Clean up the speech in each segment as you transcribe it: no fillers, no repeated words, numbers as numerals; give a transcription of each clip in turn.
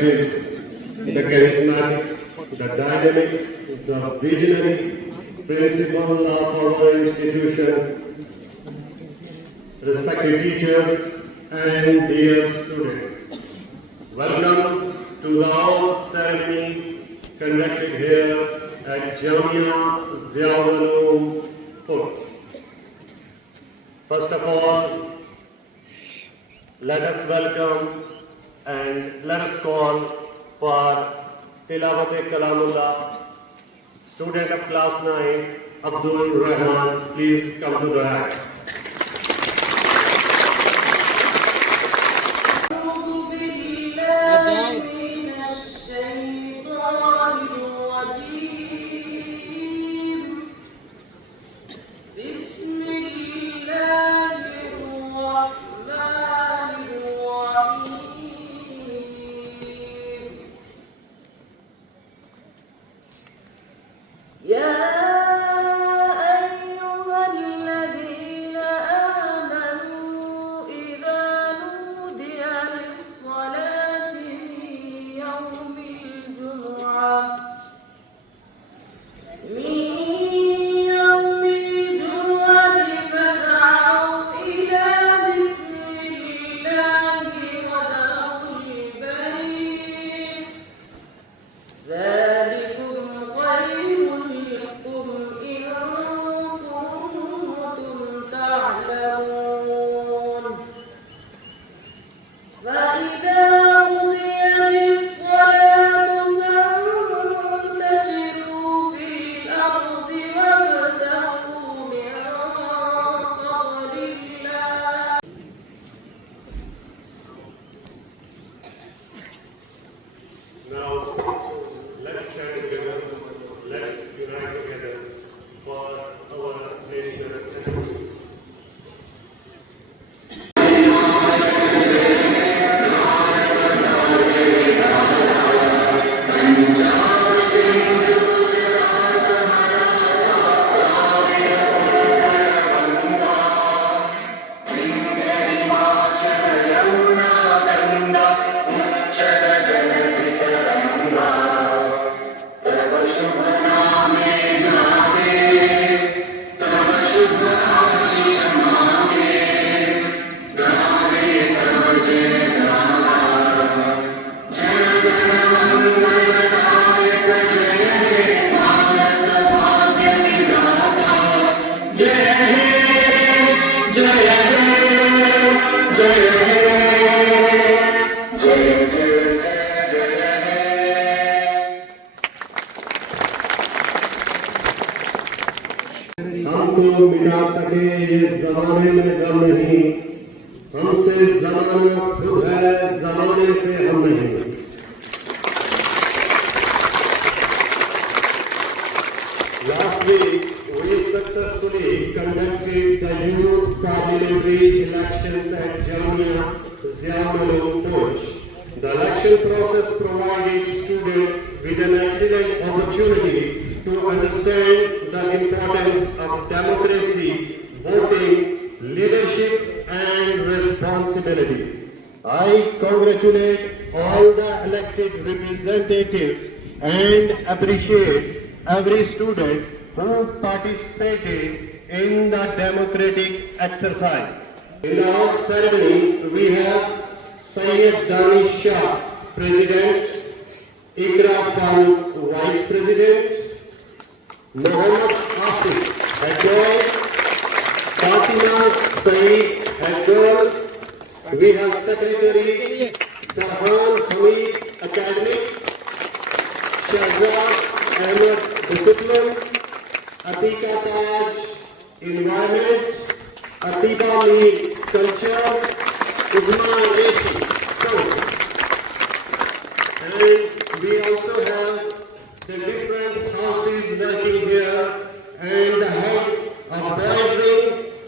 respected, the charismatic, the dynamic, the visionary principal of our institution, respected teachers and dear students. Welcome to the award ceremony conducted here at Jamia Ziaul Uloom, Port. First of all, let us welcome and let us call for Tilawat-e-Kalamullah, student of class 9, Abdul Rahman. Please come to the ranks. ہم کو مٹا سکے یہ زمانے میں غم نہیں، ہم سے زمانہ خود ہے، زمانے سے ہم نہیں. Last week we successfully conducted the youth parliamentary elections at Jamia Ziaul Uloom Port. The election process provided students with an excellent opportunity to understand the importance of democracy, voting, leadership and responsibility. I congratulate all the elected representatives and appreciate every student who participated in the democratic exercise. In the award ceremony, we have Syed Danish Shah, President, Ikra Farooq, Vice President, Mohammad Asif, Head Girl, Fatima Saeed, Head Girl. We have Secretary Farhan Hamid, Academic, Shahzad Ahmed, Discipline, Atika Taj, Environment, Atiba Mir, Culture, Uzma Reshi, Sports. And we also have the different houses working here and the head of boys wing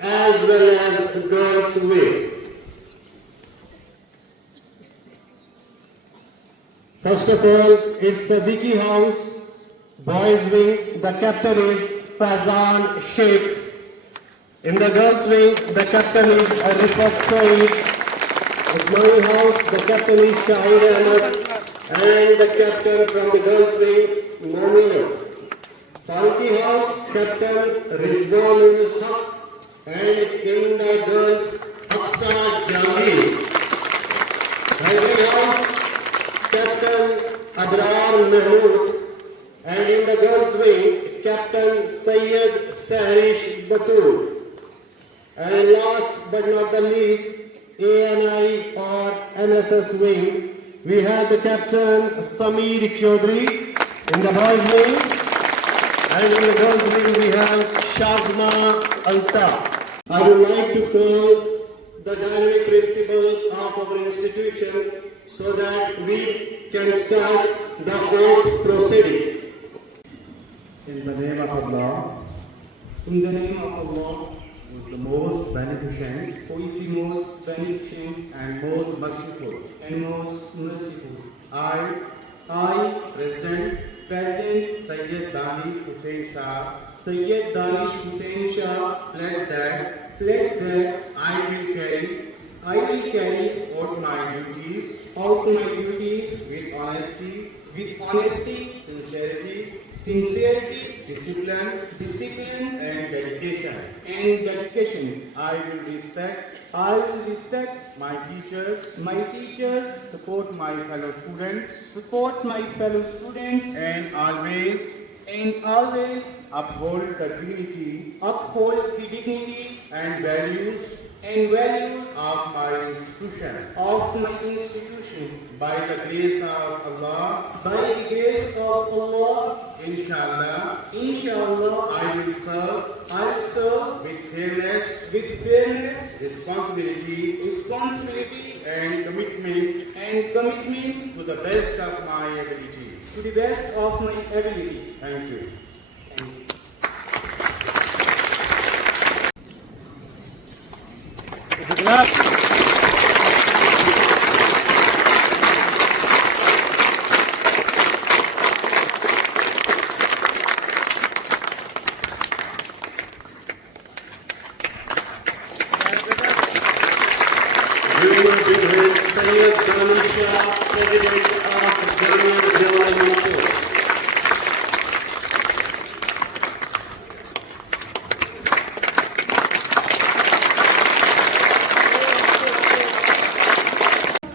as well as girls wing. First of all, it's Sadiqi House, boys wing, the captain is Fazan Sheikh. In the girls wing, the captain is Rifat Saeed. Usmani House, the captain is Shahir Ahmed. and the captain from the girls wing, Momina. Falki House, Captain Rizwanul Haq, and in the girls, Hafsa Jahangir. Highway House, Captain Abrar Mahmood, and in the girls wing, Captain Syed Sahrish Batul. And last but not the least, ANI or NSS wing, we have the Captain Sameer Chaudhary in the boys wing, and in the girls wing we have Shazma Altaf. I would like to call the dynamic principal of our institution so that we can start the oath proceedings. In the name of Allah, In the name of Allah, who is the most beneficent who is the most beneficent and most merciful, and most merciful, I, I, President President Sayyid Danish Hussain Shah, Sayyid Danish Hussain Shah, pledge that pledge that I will carry I will carry out my duties out my duties with honesty, honesty, sincerity, sincerity, discipline, discipline, and dedication. and dedication. I will respect I will respect my teachers, my teachers, support my fellow students, support my fellow students, and always and always uphold the dignity uphold the dignity and values and values of my institution. of my institution. By the grace of Allah, By the grace of Allah, inshallah, inshallah, I will serve I will serve with fairness, fairness, responsibility, responsibility, and commitment and commitment to the best of my ability. to the best of my ability. Thank you. Thank you. Giving a big hand, Sayyid Danish Shah, President of Jamia Jawahar Mansoor.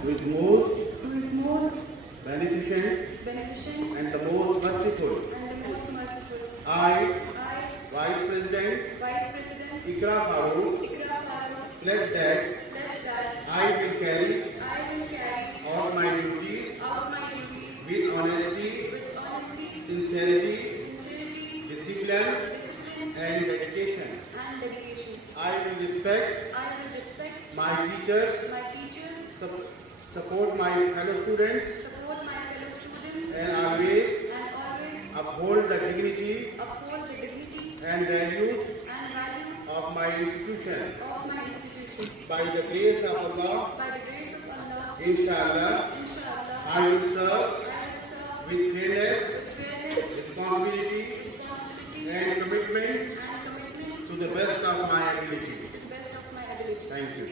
Who is most who is most beneficent beneficent and the most merciful. and the most merciful. I, I, Vice President Vice President Ikra Farooq, Ikra Farooq, pledge that pledge that I will carry I will carry out my duties out my duties with honesty, with honesty, sincerity, sincerity, discipline, discipline, and dedication. and dedication. I will respect I will respect my teachers, my teachers, support my fellow students, support my fellow students, and always and always uphold the dignity uphold the dignity and values and values of my institution. of my institution. By the grace of Allah, By the grace of Allah, inshallah, inshallah, I will serve I will serve with fairness, with fairness, responsibility, responsibility, and commitment and commitment to the best of my ability. to the best of my ability. Thank you.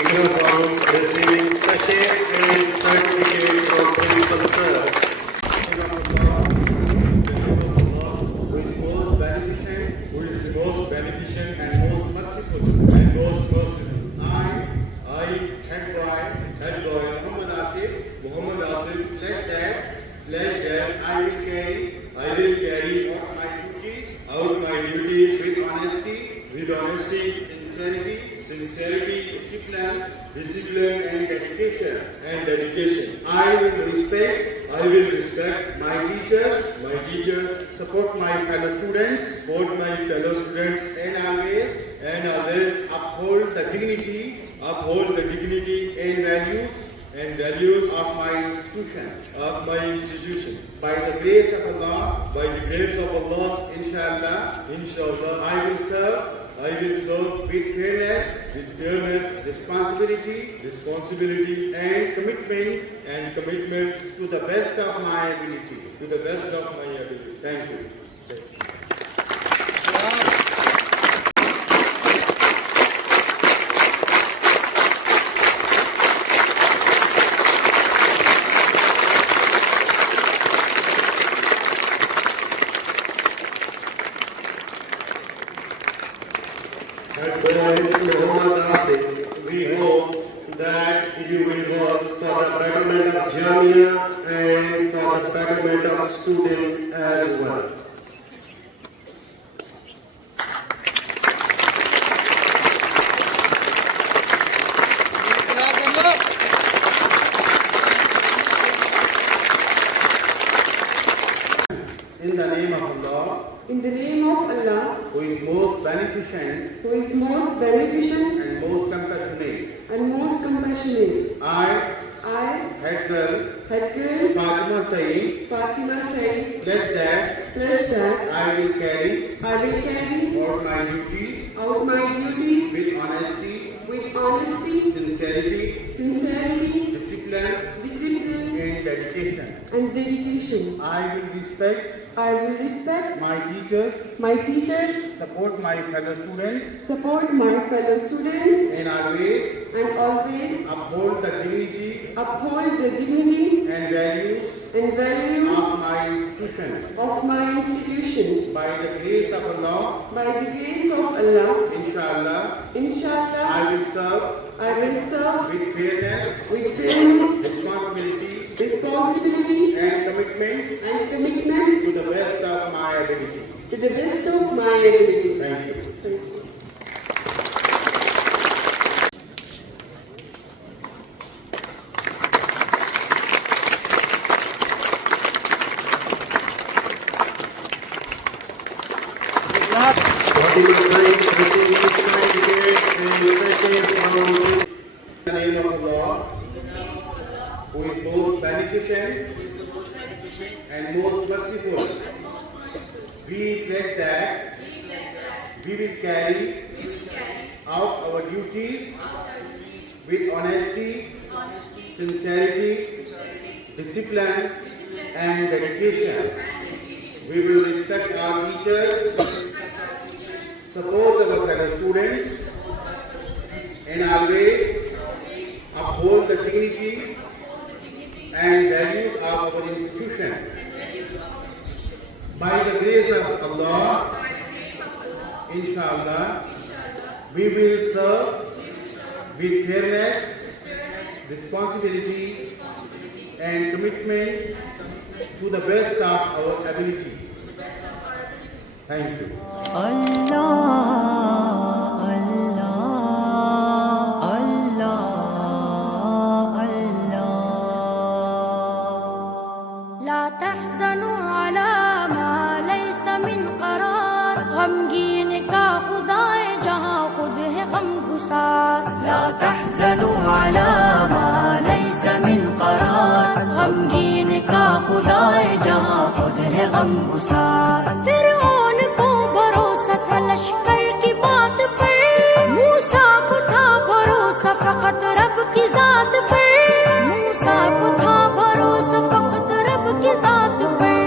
Ikra Farooq receiving sachet and certificate from Principal Sir. Who is most beneficent who is the most beneficent and most merciful. and most merciful. I, I, head boy, head boy Muhammad Asif, Muhammad Asif, pledge that pledge that I will carry I will carry out my duties out my duties with honesty, with honesty, sincerity, sincerity, discipline, discipline, and dedication. and dedication. I will respect I will respect my teachers, my teachers, support my fellow students, support my fellow students, and always uphold the dignity uphold the dignity and values and values of my institution. of my institution. By the grace of Allah, By the grace of Allah, inshallah, inshallah, I will serve I will serve with fairness, with fairness, responsibility, and commitment commitment to the best of my ability. to the best of my ability. Thank you. At Muhammad Asif, we hope that you will work for the betterment of Jamia and for the betterment of students as well. In the name of Allah, In the name of Allah, who is most beneficent who is most beneficent and most compassionate, and most compassionate, I, I, head girl head girl Fatima Saeed, Fatima Saeed, pledge that pledge that I will carry I will carry out my duties out my duties with honesty, with honesty, sincerity, sincerity, discipline, discipline, and dedication. and dedication. I will respect I will respect my teachers, my teachers, support my fellow students, support my fellow students, and always and always uphold the dignity uphold the dignity and values and values of my institution. of my institution. By the grace of Allah, By the grace of Allah, inshallah, inshallah, I will serve I will serve with fairness, with fairness, responsibility, responsibility, and commitment and commitment to the best of my ability. to the best of my ability. Thank you. Thank you. Fatima Saeed receiving his certificate and message from In the name of Allah, who is most beneficent and most merciful, we pledge that we will carry out our duties with honesty, sincerity, discipline, and dedication. We will respect our teachers, support our fellow students, and always uphold the dignity and values of our institution. By the grace of Allah, inshallah, we will serve with fairness, responsibility, and commitment to the best of our ability. Thank you. لا تحزنوا على ما ليس من قرار غمگین کا خدا ہے جہاں خود ہے غم گسار لا تحزنوا على ما ليس من قرار غمگین کا خدا ہے جہاں خود ہے غم گسار فرعون کو بھروسہ تھا لشکر کی بات پر موسیٰ کو تھا بھروسہ فقط رب کی ذات پر موسیٰ کو تھا بھروسہ فقط رب کی ذات پر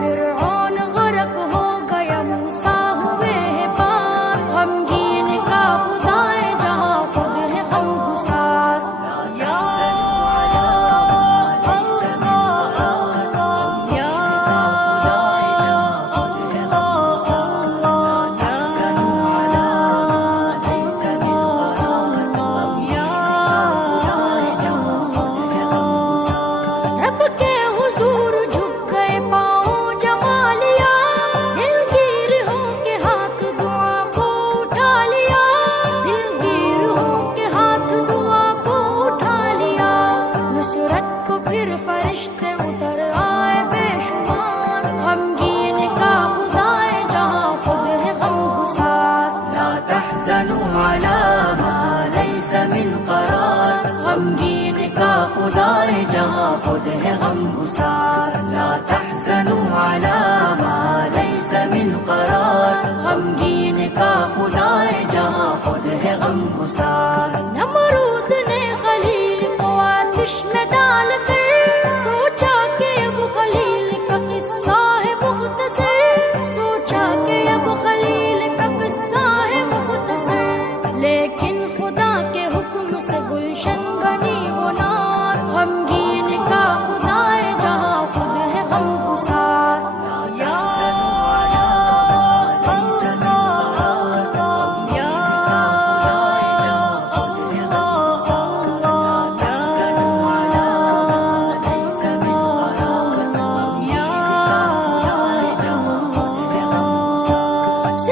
فرعون غرق ہو گیا موسیٰ ہوئے ہیں پار غمگین کا خدا ہے جہاں خود ہے غم گسار لا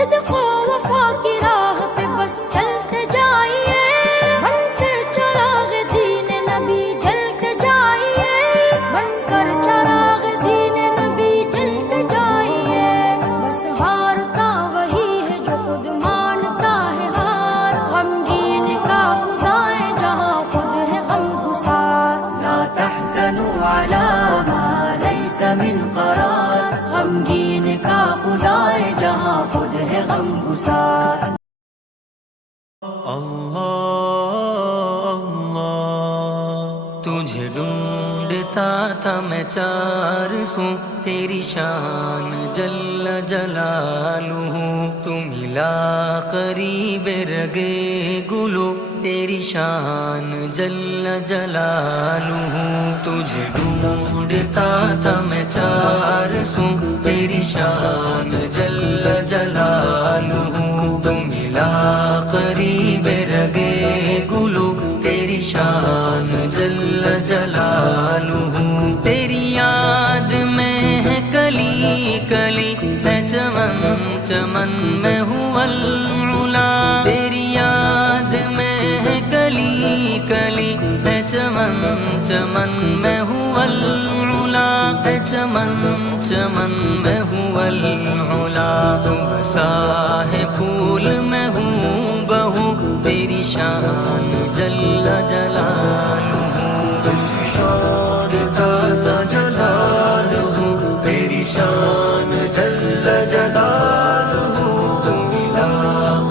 صدق و وفا کی راہ پہ بس چلتے جائیے بن کر چراغ دین نبی جلتے جائیے بن کر چراغ دین نبی جلتے جائیے بس ہارتا وہی ہے جو خود مانتا ہے ہار غمگین کا خدا ہے جہاں خود ہے غم گسار لا تحزنوا على ما ليس من قرار غمگین کا خدا ہے جہاں خود ہے غم گسار اللہ اللہ تجھے ڈھونڈتا تھا میں چار سو تیری شان جل جلالہ تو ملا قریب رگے گلو تیری شان جل جلالہ تجھے ڈھونڈتا تھا میں چار سو تیری شان جل جلالہ تو ملا قریب رگے گلو تیری شان جل جلالہ تیری یاد میں ہے کلی کلی ہے چمن چمن میں ہوں العلا تیری یاد میں ہے کلی کلی ہے چمن چمن میں ہوں العلا ہے چمن چمن میں ہوں العلا تو بسا ہے پھول میں ہوں بہو تیری شان جل جلالہ تجھ شان داتا جلال سو تیری شان جل جلالہ تو ملا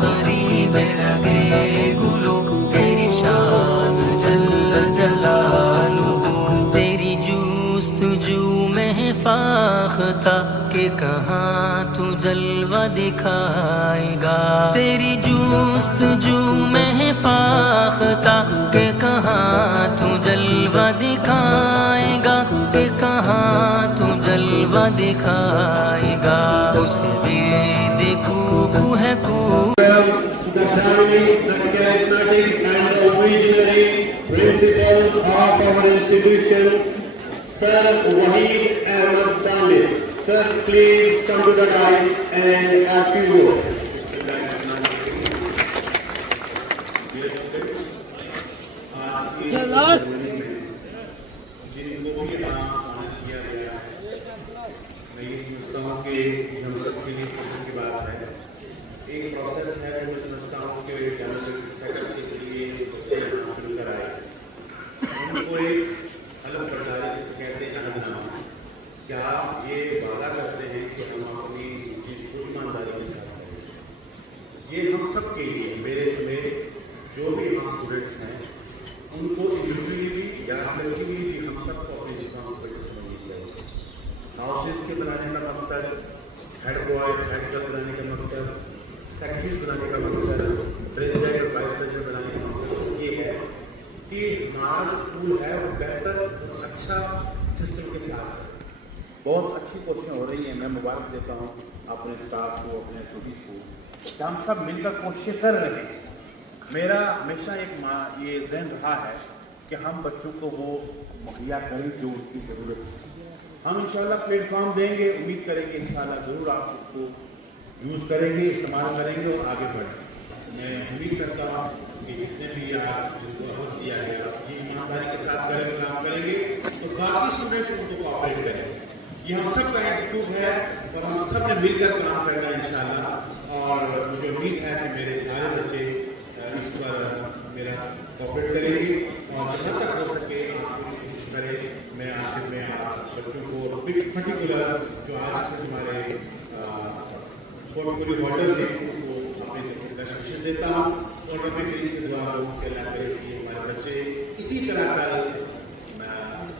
قریب رگے گلو تیری شان جل جلالہ تیری جستجو میں ہے فاختہ کہ کہاں تو جلوہ دکھائے گا تیری جستجو میں ہے فاختہ کہ کہاں تو جلوہ دکھائے گا کہ کہاں تو جلوہ دکھائے گا اسے بھی دیکھو کو ہے کو The dynamic, the charismatic and the visionary principal of our institution, Sir Wahid Ahmad Tamir. Sir, please come to the dais and a few words. جن کو بھی آمد کیا گیا ہے میں یہ سمجھتا ہوں کہ ہم سب کے لیے خوشی کی بات ہے ایک پروسیس ہے جو میں سمجھتا ہوں کہ سیکنڈ کے لیے بچے یہاں چن کر آئے ان کو ایک الگ برداری جسے کہتے ہیں عہدنامہ کیا یہ وعدہ کرتے ہیں کہ ہم اپنی چیز کو ایمانداری کے ساتھ کریں یہ ہم سب کے لیے میرے سمیت جو بھی ہم اسٹوڈنٹس ہیں ان کو انڈیویجولی بھی یا کلیکٹیولی بھی ہم سب کو اپنی رسپانسبلٹی سمجھنی چاہیے ہاؤسز کے بنانے کا مقصد ہیڈ بوائے ہیڈ گرل بنانے کا مقصد سیکٹریز بنانے کا مقصد پریزیڈنٹ اور وائس پریزیڈنٹ بنانے کا مقصد یہ ہے کہ ہمارا جو اسکول ہے وہ بہتر اچھا سسٹم کے ساتھ ہے بہت اچھی کوششیں ہو رہی ہیں میں مبارک دیتا ہوں اپنے اسٹاف کو اپنے اسٹوڈنٹس کو کہ ہم سب مل کر کوششیں کر رہے ہیں میرا ہمیشہ ایک یہ ذہن رہا ہے کہ ہم بچوں کو وہ مہیا کریں جو اس کی ضرورت ہے ہم انشاءاللہ پلیٹ فارم دیں گے امید کریں گے انشاءاللہ ضرور آپ اس کو یوز کریں گے استعمال کریں گے اور آگے بڑھیں میں امید کرتا ہوں کہ جتنے بھی آپ جن کو عہد دیا گیا یہ ایمانداری کے ساتھ کام کریں گے تو باقی اسٹوڈنٹس ان کو کوآپریٹ کریں گے یہ ہم سب کا انسٹیٹیوٹ ہے اور ہم سب نے مل کر کام کرنا ہے انشاءاللہ اور مجھے امید ہے کہ میرے سارے بچے اس پر میرا کوآپریٹ کریں گے اور جہاں تک ہو سکے آپ پوری کوشش کریں میں آخر میں بچوں کو پرٹیکولر جو آج کے ہمارے پورٹفولیو ہولڈرز ہیں ان کو اپنے کنگریچولیشن دیتا ہوں اور میں بھی دل سے دعا ہوں کہ اللہ کرے کہ ہمارے بچے اسی طرح کل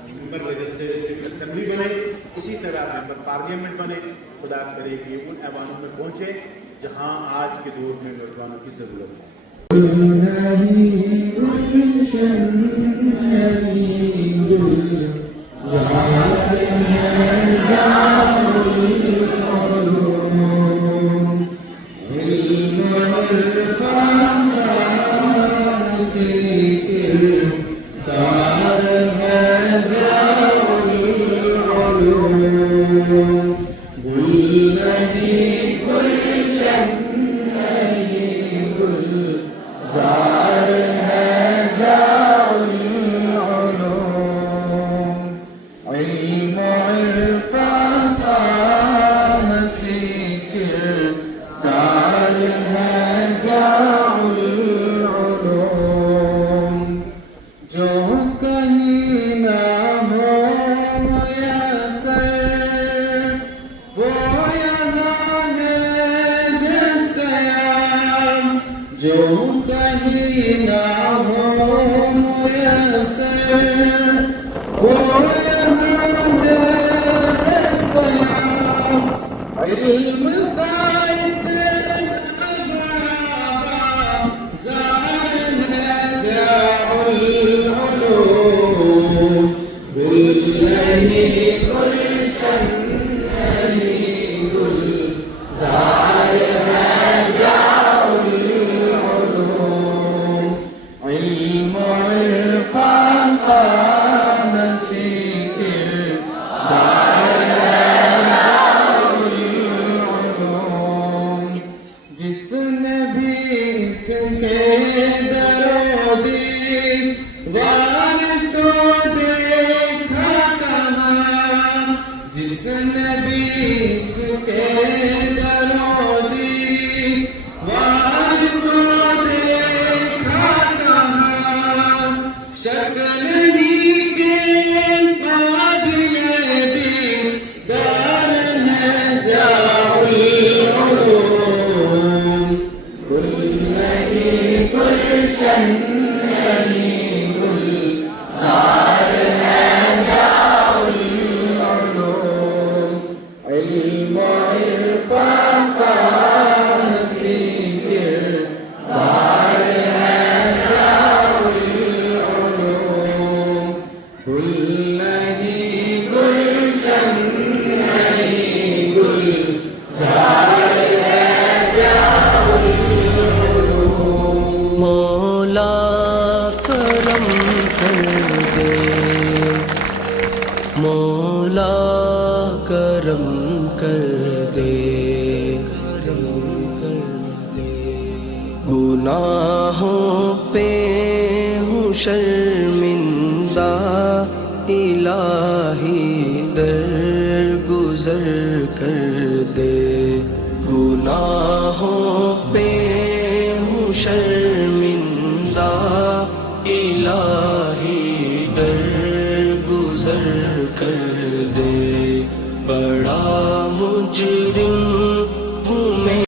ممبر لیجسلیٹو اسمبلی بنے اسی طرح ممبر پارلیمنٹ بنے خدا کرے کہ ان ایوانوں میں پہنچے جہاں آج کے دور میں نوجوانوں کی ضرورت ہے گل عرفان کا مسیح کردار ہے ضیاء العلوم، جو کہیں نہ ہو میسر وہ یہاں ہے دستیاب، جو کہیں نہ ہو میسر وہ یہاں ہے دستیاب، علم کا علم عرفان کا مسیح کردار ہے ضیاء العلوم، جس نے بھی اس کے دیوار کو دیکھا کہاں، جس نے بھی اس کے دیوار کو دیکھا کہاں، شکل ہی کے قابل دیدار ہے ضیاء العلوم، گل نہیں گلشن نہیں گلزار ہے ضیاء العلوم، علم و عرفان کا مسیح کردار ہے ضیاء العلوم، گل نہیں گلشن نہیں گلزار ہے ضیاء العلوم، مولا کرم کر دے، مولا کرم کر دے، گناہوں پہ ہوں شرمندہ، الہی درگزر کر دے، گناہوں پہ ہوں شرمندہ، الہی درگزر کر دے، بڑا